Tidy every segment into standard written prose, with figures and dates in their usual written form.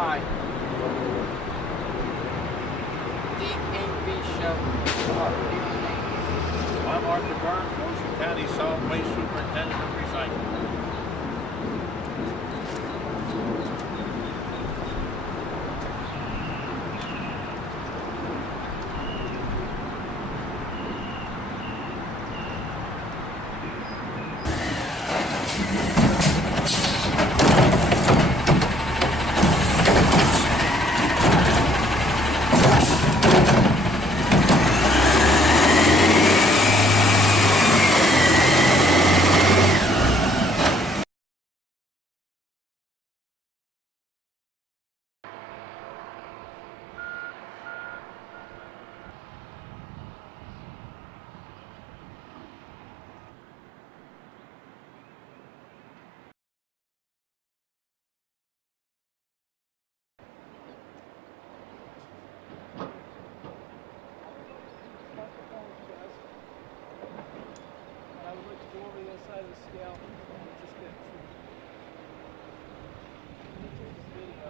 Hi. DATV show. I'm Arthur Burns, Ocean County Solid Waste Superintendent of Recycling. I would like to go over the other side of the scale and just get some video.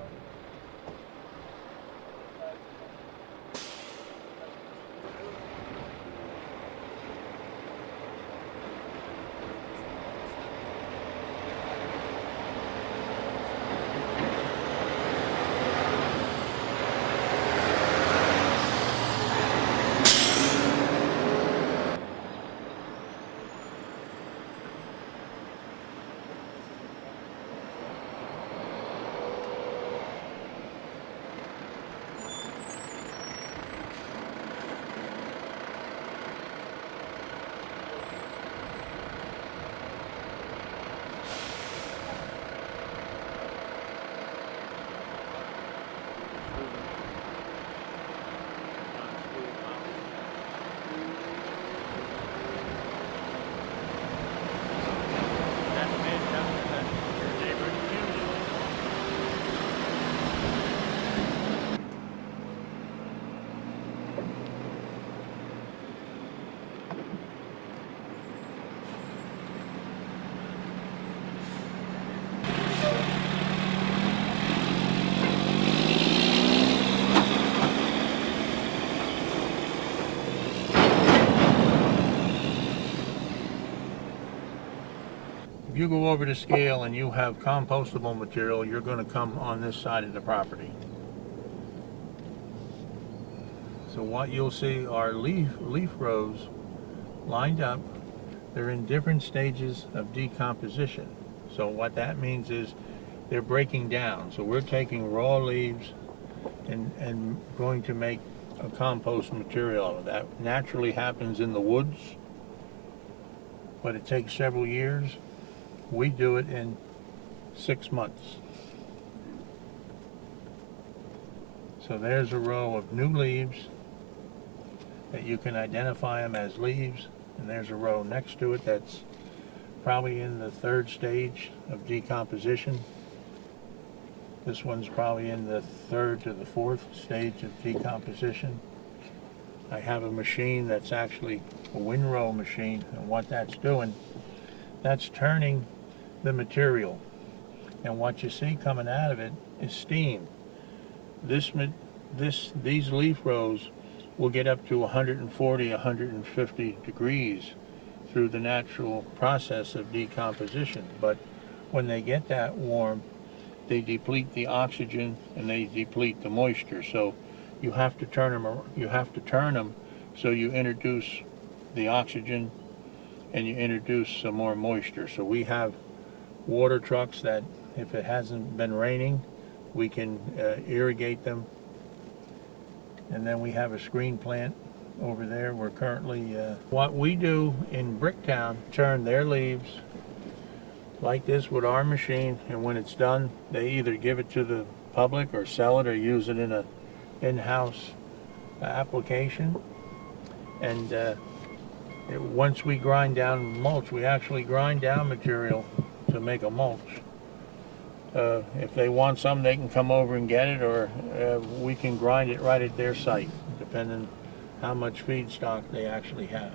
If you go over the scale and you have compostable material, you're going to come on this side of the property. So what you'll see are leaf rows lined up. They're in different stages of decomposition. So what that means is they're breaking down. So we're taking raw leaves and going to make a compost material. That naturally happens in the woods, but it takes several years. We do it in 6 months. So there's a row of new leaves that you can identify them as leaves, and there's a row next to it that's probably in the 3rd stage of decomposition. This one's probably in the 3rd to the 4th stage of decomposition. I have a machine that's actually a windrow machine, and what that's doing, that's turning the material, and what you see coming out of it is steam. These leaf rows will get up to 140, 150 degrees through the natural process of decomposition, but when they get that warm, they deplete the oxygen and they deplete the moisture. So you have to turn them. So you introduce the oxygen and you introduce some more moisture. So we have water trucks that, if it hasn't been raining, we can irrigate them. And then we have a screen plant over there. We're currently, what we do in Bricktown, turn their leaves like this with our machine, and when it's done, they either give it to the public or sell it or use it in a in-house application. And once we grind down mulch, we actually grind down material to make a mulch. If they want some, they can come over and get it, or we can grind it right at their site, depending how much feedstock they actually have.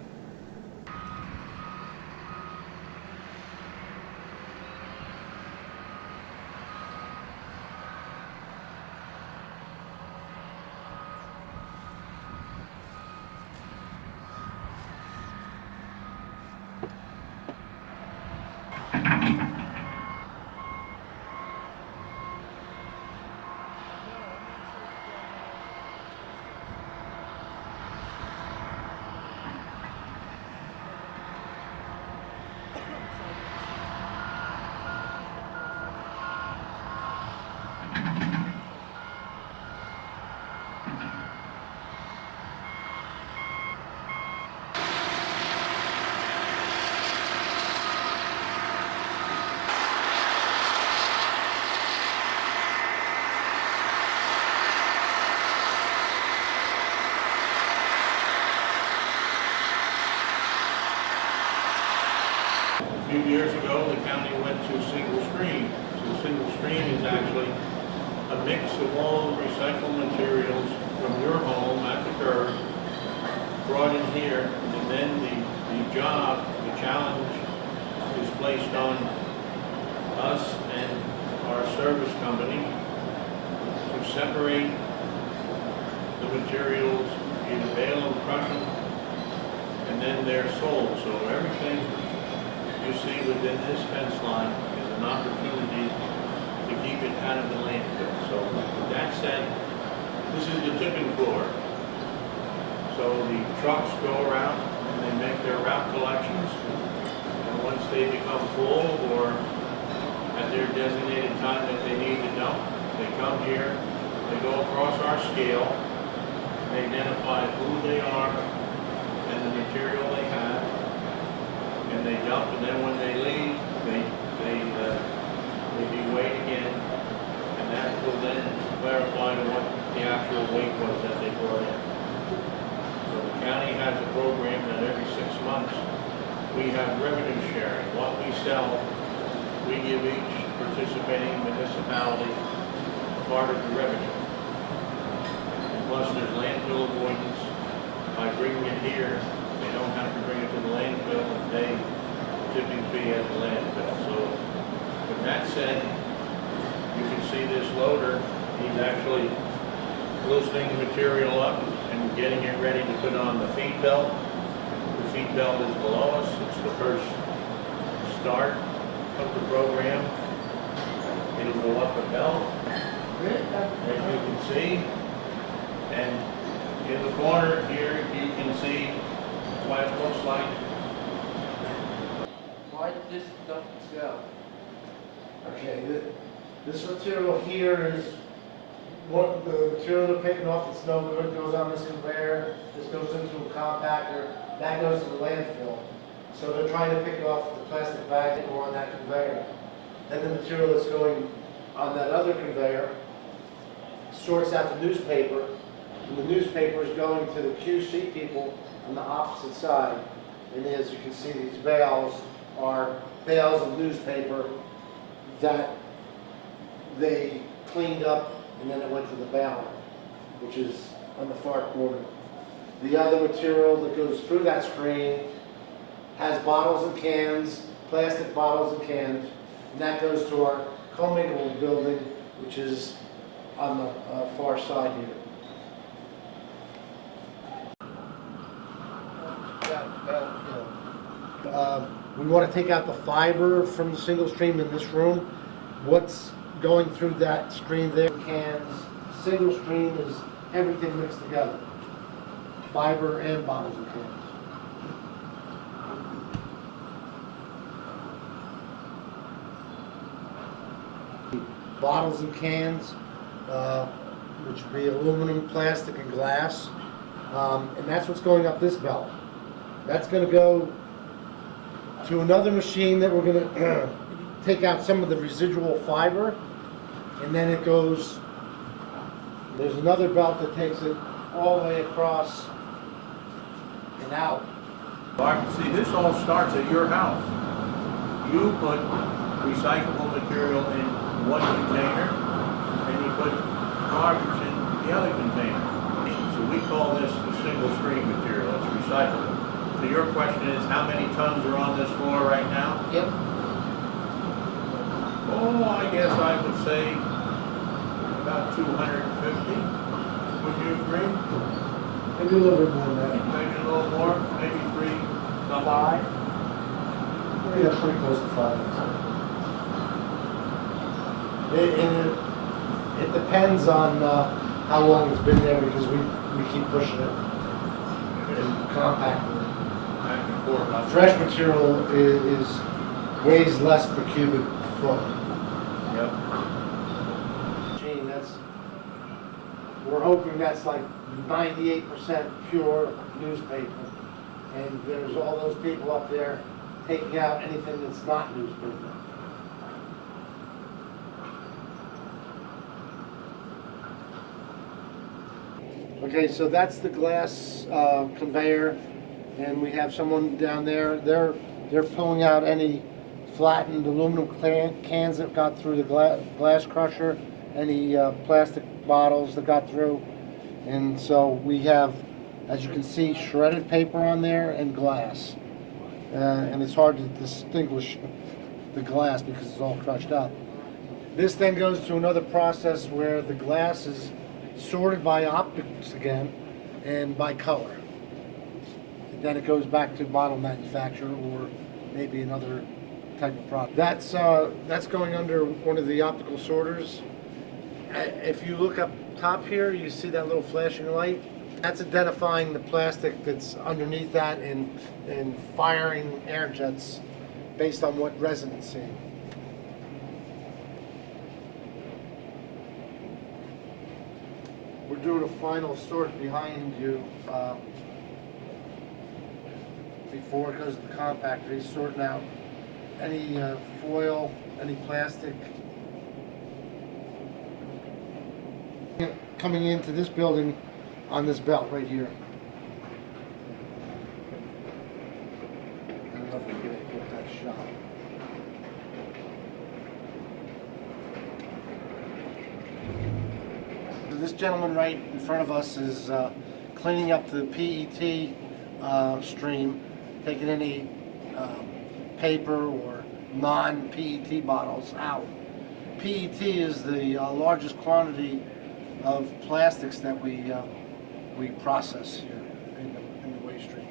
few years ago, the county went to single stream. So single stream is actually a mix of all the recycled materials from your home at the curb, brought in here, and then the job, the challenge is placed on us and our service company to separate the materials, either bale them, crush them, and then they're sold. So everything you see within this fence line is an opportunity to keep it out of the landfill. So with that said, this is the tipping floor. So the trucks go around and they make their route collections. And once they become full or at their designated time that they need to dump, they come here, they go across our scale, they identify who they are and the material they have, and they dump, and then when they leave, they be weighed again, and that will then clarify what the actual weight was that they brought in. So the county has a program that every 6 months we have revenue sharing. What we sell, we give each participating municipality part of the revenue. And plus there's landfill avoidance. By bringing it here, they don't have to bring it to the landfill and pay the tipping fee at the landfill. So with that said, you can see this loader, he's actually loosening the material up and getting it ready to put on the feed belt. The feed belt is below us. It's the first start of the program. It'll go up a belt, as you can see. And in the corner here, you can see what it looks like. Why did this dump go? Okay, this material here is what the material they're picking off that's no good goes on this conveyor. This goes into a compactor. That goes to the landfill. So they're trying to pick off the plastic bags that go on that conveyor. Then the material that's going on that other conveyor sorts out the newspaper. And the newspaper is going to the QC people on the opposite side. And as you can see, these bales are bales of newspaper that they cleaned up, and then it went to the baler, which is on the far corner. The other material that goes through that screen has bottles and cans, plastic bottles and cans, and that goes to our commingled building, which is on the far side here. We want to take out the fiber from the single stream in this room. What's going through that screen there? Cans. Single stream is everything mixed together. Fiber and bottles and cans. Bottles and cans, which would be aluminum, plastic, and glass. And that's what's going up this belt. That's going to go to another machine that we're going to take out some of the residual fiber, and then it goes, there's another belt that takes it all the way across and out. See, this all starts at your house. You put recyclable material in one container, and you put garbage in the other container. So we call this the single stream material. It's recyclable. So your question is, how many tons are on this floor right now? Yep. Oh, I guess I would say about 250. Would you agree? Maybe a little bit more than that. Maybe a little more, maybe 3, something. 5? Yeah, pretty close to 5. It depends on how long it's been there, because we keep pushing it and compacting it. Back and forth. Fresh material weighs less per cubic foot. Yep. Gene, we're hoping that's like 98% pure newspaper. And there's all those people up there taking out anything that's not newspaper. Okay, so that's the glass conveyor, and we have someone down there. They're pulling out any flattened aluminum cans that got through the glass crusher, any plastic bottles that got through. And so we have, as you can see, shredded paper on there and glass. And it's hard to distinguish the glass because it's all crushed up. This then goes to another process where the glass is sorted by optics again and by color. Then it goes back to bottle manufacturer or maybe another type of product. That's going under one of the optical sorters. If you look up top here, you see that little flashing light. That's identifying the plastic that's underneath that and firing air jets based on what resin it's seeing. We're doing a final sort behind you before it goes to the compactor. He's sorting out any foil, any plastic. Coming into this building on this belt right here. I don't know if we can get that shot. So this gentleman right in front of us is cleaning up the PET stream, taking any paper or non-PET bottles out. PET is the largest quantity of plastics that we process here in the waste stream.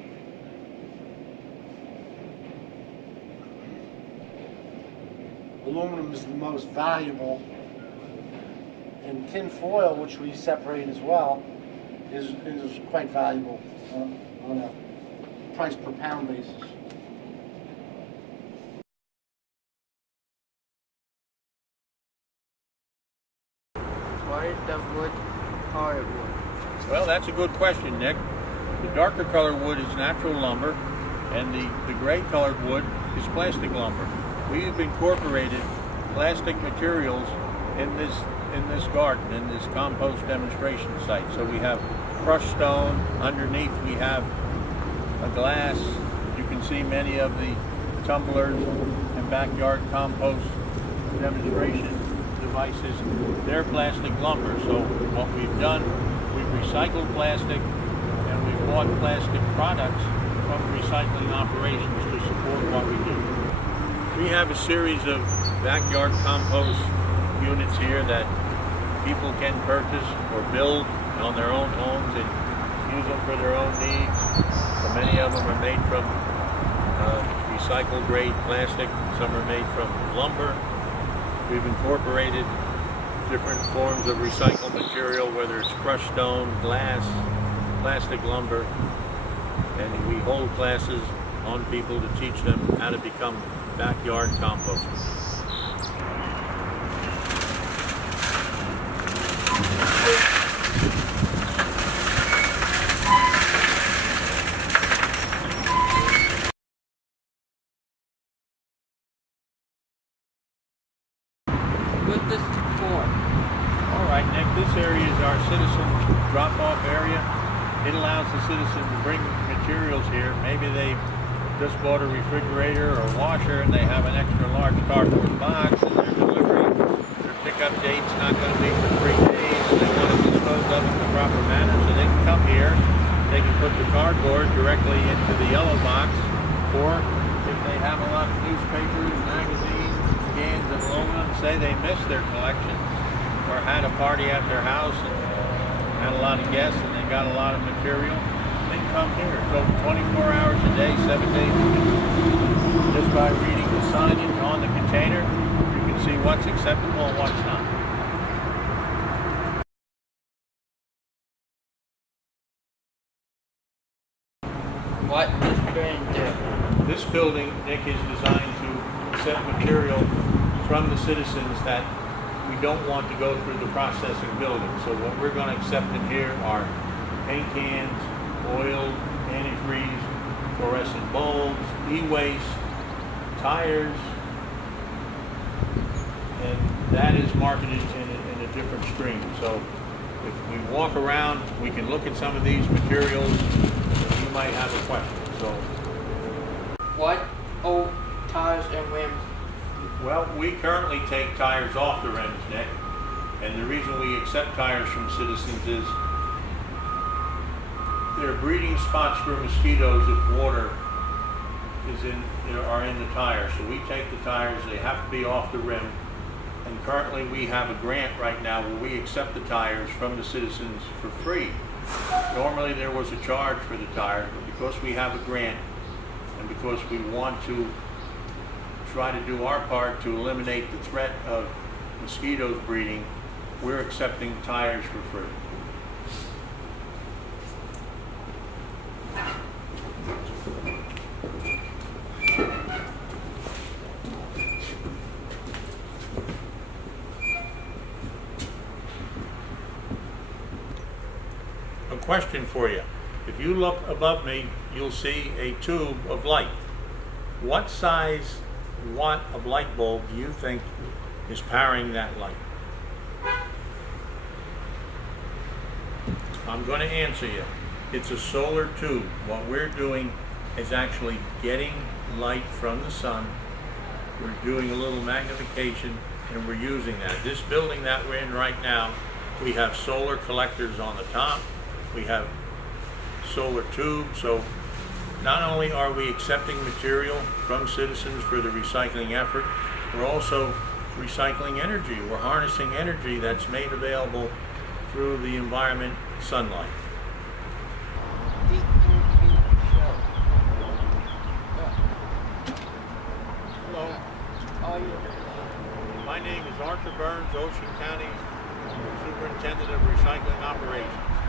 Aluminum is the most valuable, and tin foil, which we separate as well, is quite valuable on a price per pound basis. Why is the wood hardwood? Well, that's a good question, Nick. The darker colored wood is natural lumber, and the gray colored wood is plastic lumber. We've incorporated plastic materials in this garden, in this compost demonstration site. So we have crushed stone. Underneath we have a glass. You can see many of the tumblers and backyard compost demonstration devices. They're plastic lumber. So what we've done, we've recycled plastic and we've bought plastic products from recycling operations to support what we do. We have a series of backyard compost units here that people can purchase or build on their own homes and use them for their own needs. So many of them are made from recycled grade plastic. Some are made from lumber. We've incorporated different forms of recycled material, whether it's crushed stone, glass, plastic lumber, and we hold classes on people to teach them how to become backyard composters. What's this for? All right, Nick, this area is our citizen drop-off area. It allows the citizen to bring materials here. Maybe they just bought a refrigerator or washer and they have an extra large cardboard box and their delivery, their pickup date's not going to be for 3 days and they want to dispose of it in the proper manner, so they can come here, they can put the cardboard directly into the yellow box, or if they have a lot of newspapers, magazines, cans of aluminum, say they missed their collection or had a party at their house and had a lot of guests and they got a lot of material, they can come here. It's open 24 hours a day, 7 days a week. Just by reading the signage on the container, you can see what's acceptable and what's not. What this building do? This building, Nick, is designed to accept material from the citizens that we don't want to go through the processing building. So what we're going to accept in here are paint cans, oil, antifreeze, fluorescent bulbs, e-waste, tires, and that is marketed in a different stream. So if we walk around, we can look at some of these materials, and you might have a question. So What old tires and rims Well, we currently take tires off the rims, Nick, and the reason we accept tires from citizens is they're breeding spots for mosquitoes if water is are in the tires. So we take the tires, they have to be off the rim, and currently we have a grant right now where we accept the tires from the citizens for free. Normally there was a charge for the tires, but because we have a grant and because we want to try to do our part to eliminate the threat of mosquitoes breeding, we're accepting tires for free. A question for you. If you look above me, you'll see a tube of light. What size watt of light bulb do you think is powering that light? I'm going to answer you. It's a solar tube. What we're doing is actually getting light from the sun. We're doing a little magnification and we're using that. This building that we're in right now, we have solar collectors on the top. We have solar tubes. So not only are we accepting material from citizens for the recycling effort, we're also recycling energy. We're harnessing energy that's made available through the environment, sunlight. Hello. My name is Arthur Burns, Ocean County Superintendent of Recycling Operations.